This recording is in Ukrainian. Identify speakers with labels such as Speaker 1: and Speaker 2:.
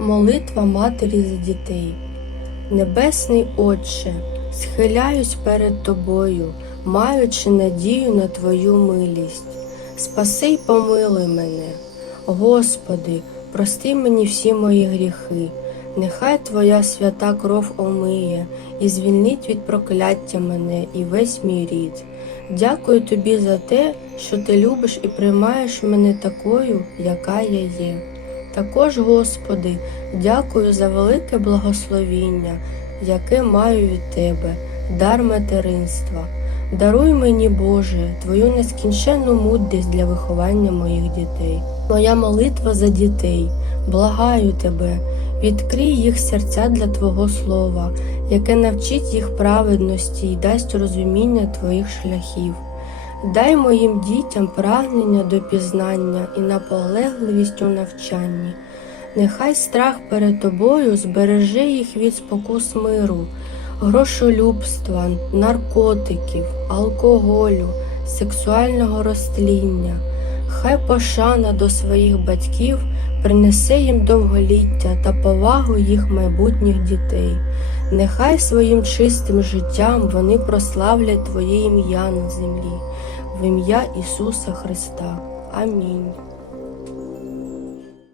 Speaker 1: Молитва матері за дітей. Небесний Отче, схиляюсь перед Тобою, маючи надію на Твою милість. Спаси й помилуй мене. Господи, прости мені всі мої гріхи. Нехай Твоя свята кров омиє і звільнить від прокляття мене і весь мій рід. Дякую тобі за те, що ти любиш і приймаєш мене такою, яка я є. Також, Господи, дякую за велике благословіння, яке маю від Тебе, дар материнства. Даруй мені, Боже, Твою нескінченну мудрість для виховання моїх дітей. Моя молитва за дітей, благаю Тебе, відкрий їх серця для Твого Слова, яке навчить їх праведності і дасть розуміння Твоїх шляхів. Дай моїм дітям прагнення до пізнання і наполегливість у навчанні. Нехай страх перед тобою збереже їх від спокус миру, грошолюбства, наркотиків, алкоголю, сексуального розтління. Хай пошана до своїх батьків принесе їм довголіття та повагу їх майбутніх дітей. Нехай своїм чистим життям вони прославлять Твоє ім'я на землі, в ім'я Ісуса Христа. Амінь.